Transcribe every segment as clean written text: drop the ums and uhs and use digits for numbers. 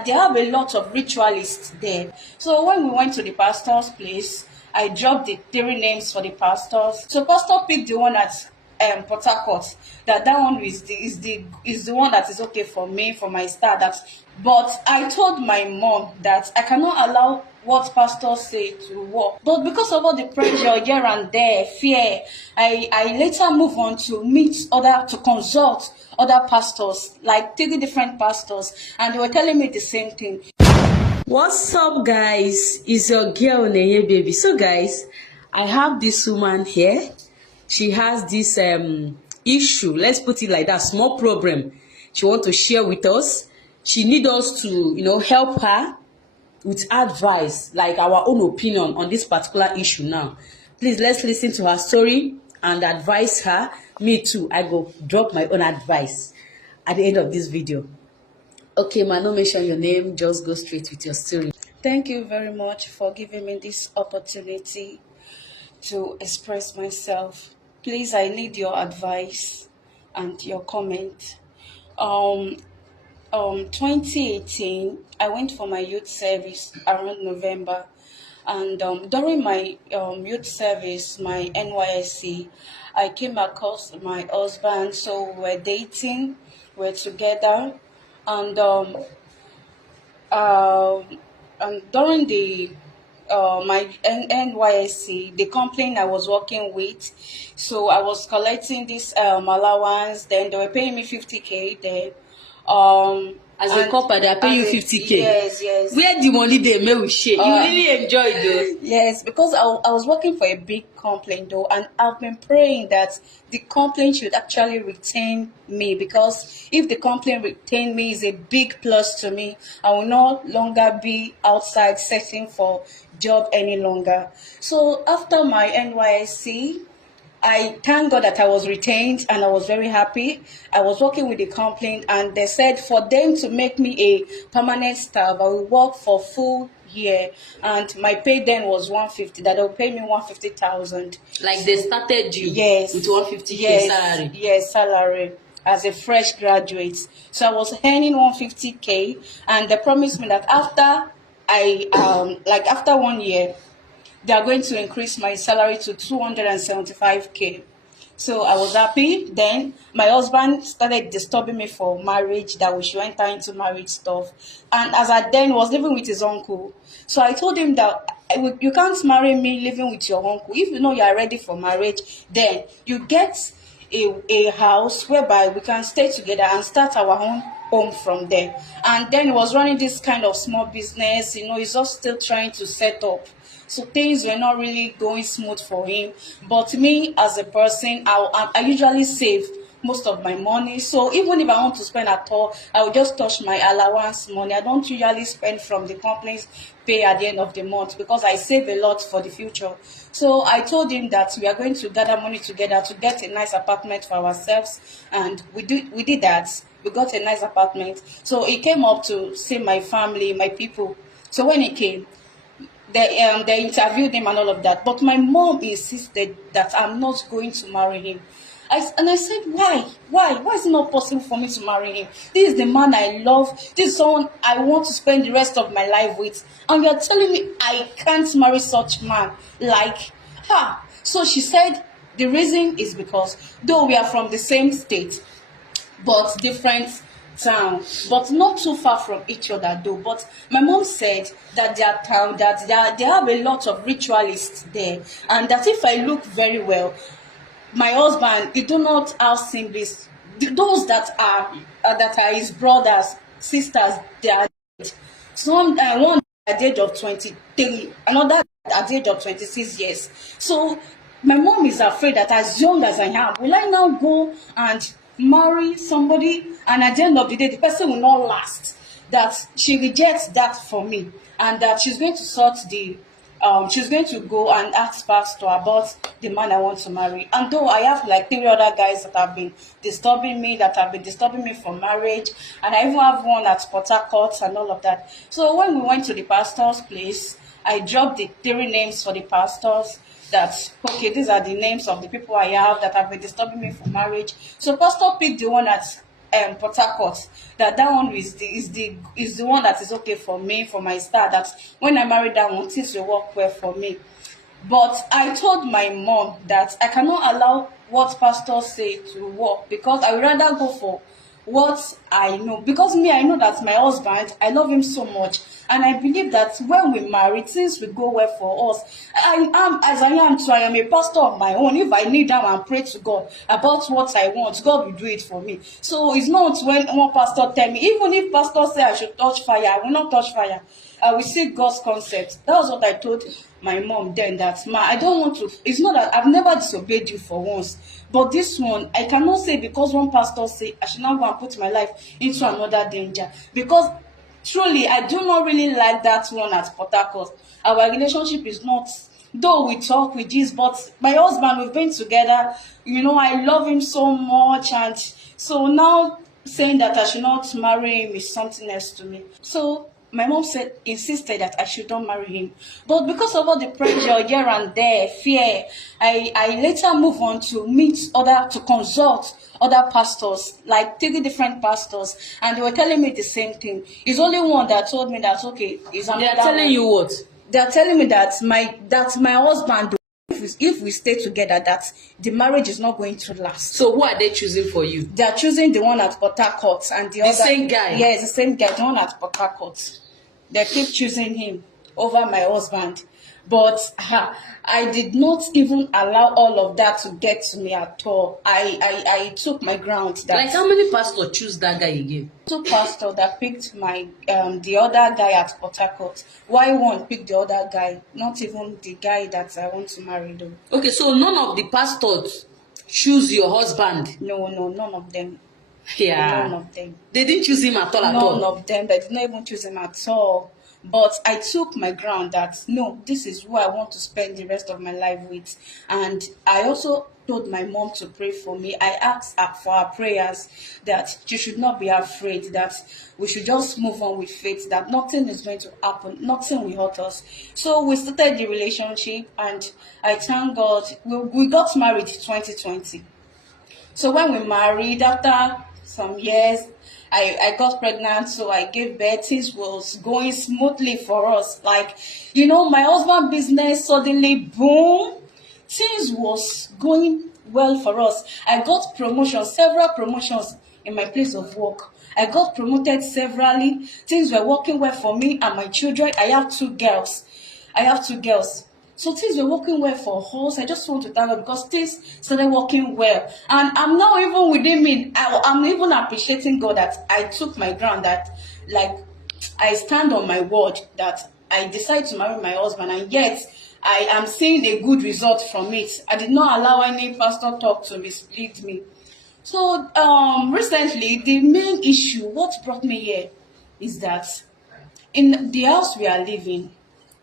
that they have a lot of ritualists there. So when we went to the pastor's place, I dropped the 3 names for the pastors. So pastor picked the one at Pàst0r. That one is the one that is okay for me, for my star. But I told my mom that I cannot allow what Pàst0r say to work. But because of all the pressure here and there, fear, I later move on to consult other pastors, like 3 different pastors, and they were telling me the same thing. What's up, guys? It's your girl Neye baby. So guys, I have this woman here. She has this issue, let's put it like that, small problem she want to share with us. She need us to help her with advice, like our own opinion on this particular issue. Now please, let's listen to her story and advise her. Me too, I go drop my own advice at the end of this video. Okay, ma, no mention your name, just go straight with your story. Thank you very much for giving me this opportunity to express myself. Please, I need your advice and your comment. 2018, I went for my youth service around November, and during my youth service, my NYSC, I came across my husband. So we're dating, we're together, and during the my NYSC, the company I was working with, so I was collecting this allowance. Then they were paying me 50K. Then as a couple, they are paying you 50K. Yes. Where the money they make we share? You really enjoy it though. Yes, because I was working for a big company though, and I've been praying that the company should actually retain me, because if the company retain me is a big plus to me. I will no longer be outside searching for job any longer. So after my NYSC, I thank God that I was retained, and I was very happy. I was working with the company, and they said for them to make me a permanent staff, I will work for full year, and my pay then was 150. That they will pay me 150,000. Like they started you, yes, with 150K salary. Yes, salary as a fresh graduate. So I was earning 150K, and they promised me that after after 1 year, they are going to increase my salary to 275K. So I was happy. Then my husband started disturbing me for marriage, that we should enter into marriage stuff. And as I then was living with his uncle, so I told him that you can't marry me living with your uncle. If you know you are ready for marriage, then you get a house whereby we can stay together and start our own home from there. And then he was running this kind of small business. He's just still trying to set up. So things were not really going smooth for him. But me as a person, I usually save most of my money. So even if I want to spend at all, I will just touch my allowance money. I don't usually spend from the company's pay at the end of the month, because I save a lot for the future. So I told him that we are going to gather money together to get a nice apartment for ourselves, and we did that. We got a nice apartment. So he came up to see my family, my people. So when he came, they interviewed him and all of that. But my mom insisted that I'm not going to marry him. I said, why? Why is it not possible for me to marry him? This is the man I love. This is someone I want to spend the rest of my life with. And you're telling me I can't marry such man? So she said the reason is because though we are from the same state, but different town, but not too far from each other though. But my mom said that their town, that they have a lot of ritualists there, and that if I look very well, my husband, he do not have siblings. Those that are his brothers, sisters, they are dead. One at the age of 23, another at the age of 26 years. So my mom is afraid that as young as I am, will I now go and marry somebody, and at the end of the day the person will not last, that she rejects that for me, and that she's going to she's going to go and ask Pàst0r about the man I want to marry. And though I have like 3 other guys that have been disturbing me, for marriage, and I even have one at Pàst0r and all of that. So when we went to the pastor's place, I dropped the 3 names for the pastors, that okay, these are the names of the people I have that have been disturbing me for marriage. So Pàst0r picked the one at Port Harcourt, that one is the one that is okay for me, for my star. That when I marry that one, things will work well for me. But I told my mom that I cannot allow what Pàst0r say to work, because I would rather go for what I know. Because me, I know that my husband, I love him so much, and I believe that when we marry, things will go well for us. I am, as I am too, I am a pastor of my own. If I kneel down and pray to God about what I want, God will do it for me. So it's not when one pastor tell me, even if Pàst0r say I should touch fire, I will not touch fire. I will see God's concept. That was what I told my mom then, that ma, I don't want to, it's not that I've never disobeyed you for once, but this one I cannot say because one pastor say I should not go and put my life into another danger, because truly I do not really like that one at Port Harcourt. Our relationship is not, though we talk with this, but my husband, we've been together, you know, I love him so much, and so now saying that I should not marry him is something else to me. So my mom insisted that I should not marry him. But because of all the pressure here and there, fear, I later move on to consult other pastors, like 3 different pastors, and they were telling me the same thing. It's only one that told me that, okay, is another. They are telling you what? They are telling me that my husband, if we stay together, that the marriage is not going to last. So who are they choosing for you? They are choosing the one at Port Harcourt, and the other same guy. Yes, the same guy, the one at Port Harcourt. They keep choosing him over my husband. But I did not even allow all of that to get to me at all. I took my ground. That, like, how many pastors choose that guy again? 2 pastors that picked my the other guy at Port Harcourt. Why one picked the other guy? Not even the guy that I want to marry though. Okay, so none of the pastors choose your husband? No, none of them. Yeah. None of them. They didn't choose him at all at all? None of them. They did not even choose him at all. But I took my ground that, no, this is who I want to spend the rest of my life with. And I also told my mom to pray for me. I asked her for her prayers, that she should not be afraid, that we should just move on with faith, that nothing is going to happen, nothing will hurt us. So we started the relationship, and I thank God. We got married in 2020. So when we married, after some years, I got pregnant, so I gave birth. Things was going smoothly for us. Like, you know, my husband business suddenly boom. Things was going well for us. I got promotions, several promotions in my place of work. I got promoted severally. Things were working well for me and my children. I have 2 girls. So things were working well for us. I just want to thank God because things started working well. And I'm now even within me, I'm even appreciating God that I took my ground, that like I stand on my word, that I decided to marry my husband, and yet I am seeing a good result from it. I did not allow any pastor talk to mislead me. So recently, the main issue, what brought me here, is that in the house we are living,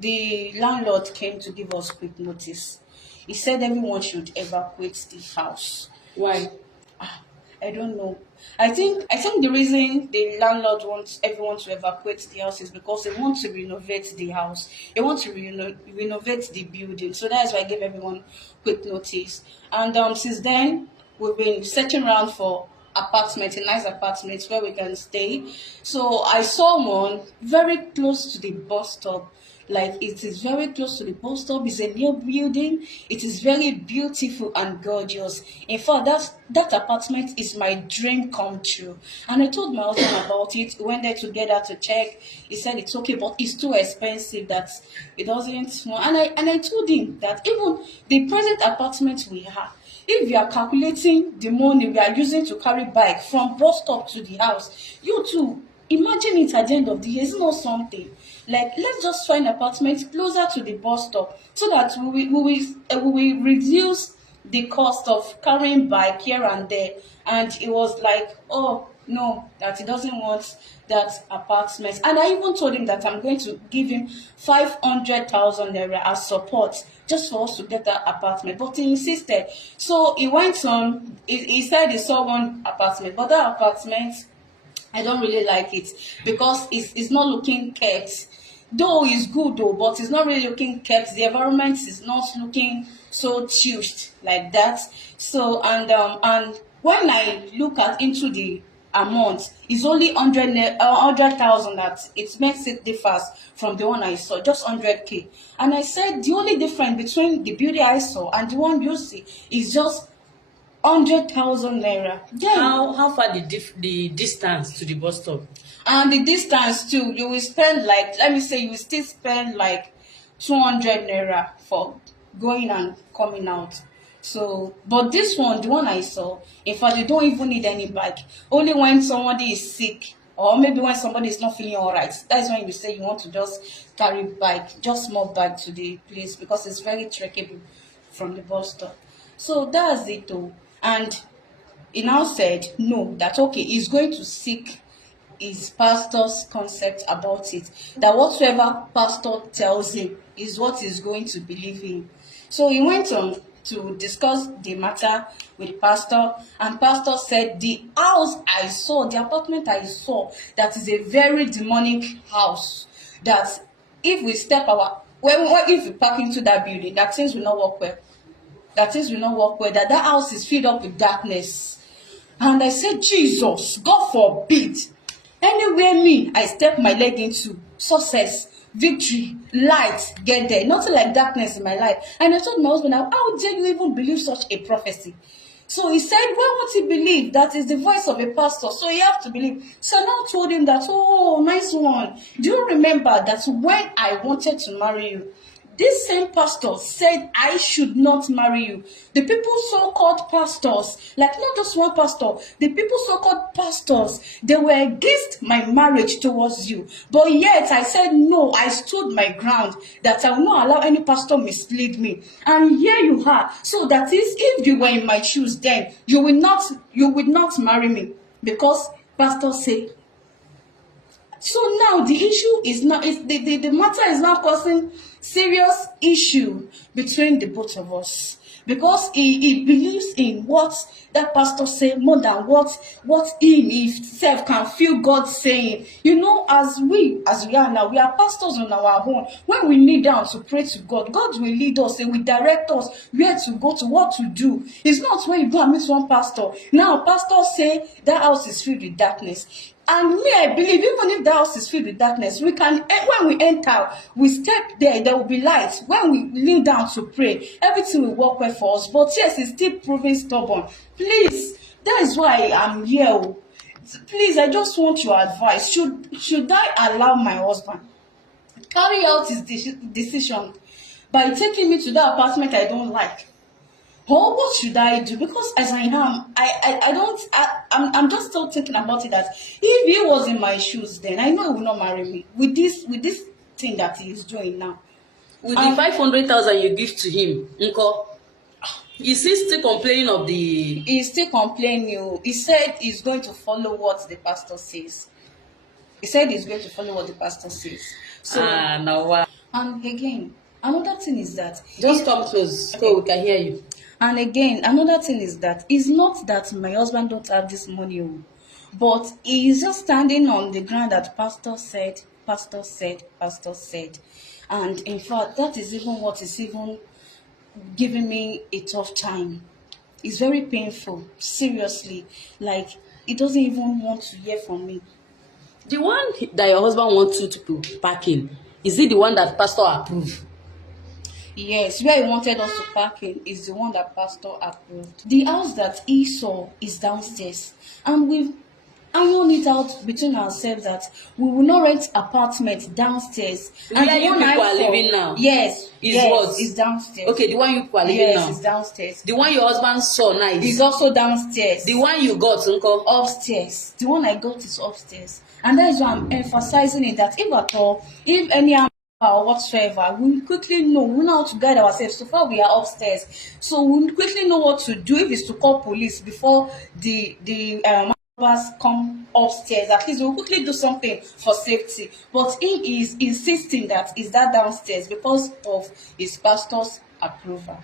the landlord came to give us quick notice. He said everyone should evacuate the house. Why? I don't know. I think the reason the landlord wants everyone to evacuate the house is because they want to renovate the house. They want to renovate the building. So that's why I gave everyone quick notice. And since then, we've been searching around for apartments, a nice apartment where we can stay. So I saw one very close to the bus stop. Like, it is very close to the bus stop. It's a new building. It is very beautiful and gorgeous. In fact, that apartment is my dream come true. And I told my husband about it. We went there together to check. He said it's okay, but it's too expensive, that it doesn't. And I told him that even the present apartment we have, if you are calculating the money we are using to carry bike from bus stop to the house, you too, imagine it at the end of the year. It's not something. Like, let's just find an apartment closer to the bus stop so that we will reduce the cost of carrying bike here and there. And it was like, oh no, that he doesn't want that apartment. And I even told him that I'm going to give him 500,000 naira as support just for us to get that apartment. But he insisted. So he went on. He said he saw one apartment, but that apartment, I don't really like it because it's not looking kept. Though it's good though, but it's not really looking kept. The environment is not looking so chilled like that. So and when I look into the a month is only 100,000, that it makes it differs from the one I saw, just 100K. And I said the only difference between the beauty I saw and the one you see is just 100,000 naira. Then, How far the distance to the bus stop? and the distance too, you will spend like, let me say, you will still spend like 200 naira for going and coming out. So, but this one, the one I saw, in fact, you don't even need any bag. Only when somebody is sick, or maybe when somebody is not feeling all right, that's when you say you want to just carry bag, just small bag to the place, because it's very trackable from the bus stop. So that's it though. And he now said no, that okay, he's going to seek his pastor's concept about it, that whatsoever pastor tells him is what he's going to believe in. So he went on to discuss the matter with pastor, and pastor said the house I saw, the apartment I saw, that is a very demonic house, that if we step our if we park into that building, that things will not work well, that house is filled up with darkness. And I said, Jesus, God forbid, anywhere me I step my leg into, success, victory, light, get there, nothing like darkness in my life. And I told my husband, how dare you even believe such a prophecy? So he said, why won't he believe? That is the voice of a pastor, so you have to believe. So I now told him that, oh, nice one, do you remember that when I wanted to marry you, this same pastor said I should not marry you. The people so-called pastors, like not just one pastor, the people so-called pastors, they were against my marriage towards you. But yet I said no, I stood my ground, that I will not allow any pastor mislead me. And here you are. So that is, if you were in my shoes then, you would not marry me, because pastor said. So now the issue is now, the matter is now causing serious issue between the both of us, because he believes in what that pastor say more than what he himself can feel God saying. You know, as we are now, we are pastors on our own. When we kneel down to pray to God, God will lead us and will direct us where to go, to what to do. It's not when you go and meet one pastor. Now pastor say that house is filled with darkness. And me, I believe, even if the house is filled with darkness, we can, when we enter, we step there will be light. When we kneel down to pray, everything will work well for us. But yes, it's still proving stubborn. Please, that is why I'm here. Please, I just want your advice. Should I allow my husband carry out his decision by taking me to that apartment I don't like? Or what should I do? Because as I am, I'm just still thinking about it, that if he was in my shoes, then I know he will not marry me with this thing that he is doing now. With the 500,000 you give to him, Nko, is he still complaining of the? He's still complaining. He said he's going to follow what the pastor says. So now and again, another thing is that just come close so we can hear you. And again, another thing is that it's not that my husband don't have this money, but he is just standing on the ground that pastor said. And in fact, that is even what is even giving me a tough time. It's very painful, seriously. Like, he doesn't even want to hear from me. The one that your husband wants you to park in, is it the one that pastor approved? Yes, where he wanted us to park in is the one that pastor approved. The house that he saw is downstairs, and we've ironed it out between ourselves that we will not rent apartment downstairs. Where you people are living now? Yes, what? It's downstairs. Okay, the one you people are living now? Yes, it's downstairs. The one your husband saw nice? Is also downstairs. The one you got, Uncle? Upstairs. The one I got is upstairs. And that is why I'm emphasizing it, that if at all, if any or whatsoever, we quickly know, we know how to guide ourselves. So far we are upstairs, so we quickly know what to do. If it's to call police before the members come upstairs, at least we'll quickly do something for safety. But he is insisting that is that downstairs because of his pastor's approval.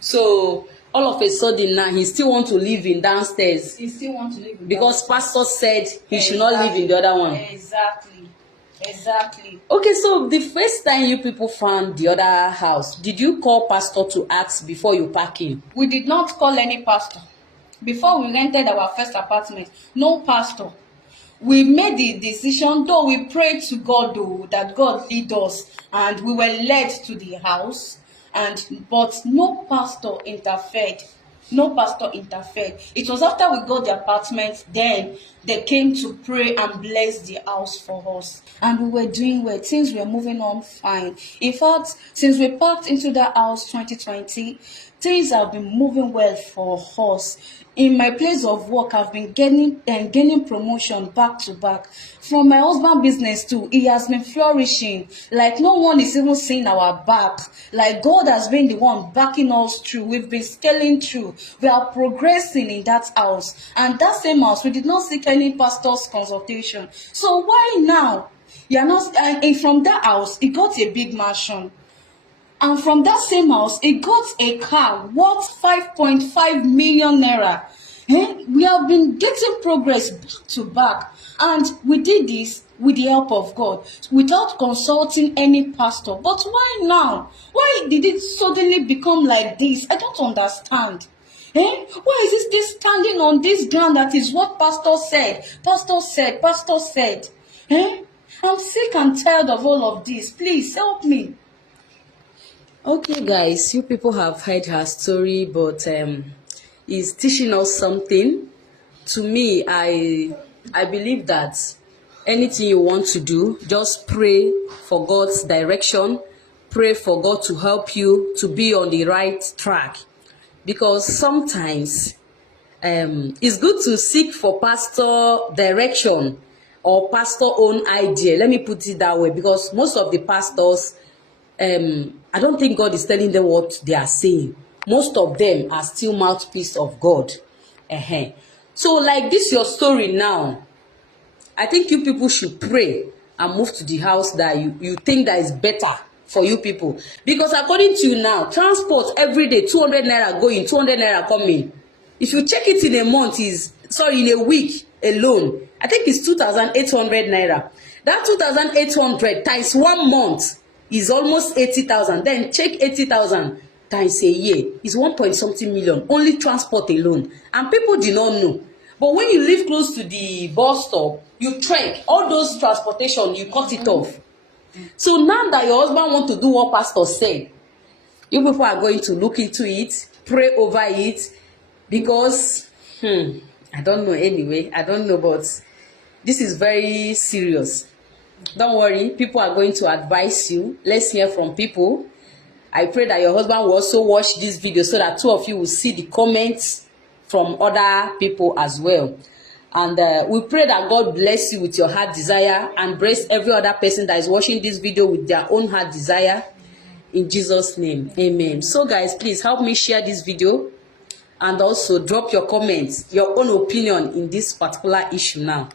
So all of a sudden now he still want to live in downstairs. He still want to live in because downstairs. pastor said he should not live in the other one. Exactly. Okay, so the first time you people found the other house, did you call pastor to ask before you park in? We did not call any pastor. before we rented our first apartment, no pastor. We made the decision, though we prayed to God, though, that God lead us, and we were led to the house, but no pastor interfered. No pastor interfered. It was after we got the apartment, then they came to pray and bless the house for us. And we were doing well. Things were moving on fine. In fact, since we packed into that house 2020, things have been moving well for us. In my place of work, I've been gaining promotion back to back. From my husband business too, it has been flourishing. Like no one is even seeing our back. Like God has been the one backing us through. We've been scaling through. We are progressing in that house. And that same house, we did not seek any pastor's consultation. So why now? You are not, and from that house, it got a big mansion. And from that same house, it got a car worth 5.5 million naira. We have been getting progress back to back. And we did this with the help of God, without consulting any pastor. But why now? Why did it suddenly become like this? I don't understand. Why is this standing on this ground that is what pastor said? Pastor said, pastor said. I'm sick and tired of all of this. Please help me. Okay, guys, you people have heard her story, but it's teaching us something. To me, I believe that anything you want to do, just pray for God's direction. Pray for God to help you to be on the right track. Because sometimes it's good to seek for pastor direction or pastor own idea. Let me put it that way, because most of the pastors, I don't think God is telling them what they are saying. Most of them are still mouthpiece of God. So like this your story now, I think you people should pray and move to the house that you think that is better for you people. Because according to you now, transport every day, 200 naira going, 200 naira coming. If you check it in a month, in a week alone, I think it's 2,800 naira. That 2,800 times 1 month is almost 80,000. Then check 80,000 times a year is 1 point something million, only transport alone. And people do not know. But when you live close to the bus stop, you trek all those transportation, you cut it off. So now that your husband want to do what pastor said, you people are going to look into it, pray over it, because I don't know anyway. I don't know, but this is very serious. Don't worry, people are going to advise you. Let's hear from people. I pray that your husband will also watch this video so that two of you will see the comments from other people as well. And we pray that God bless you with your heart desire and bless every other person that is watching this video with their own heart desire. In Jesus' name, amen. So guys, please help me share this video and also drop your comments, your own opinion in this particular issue now.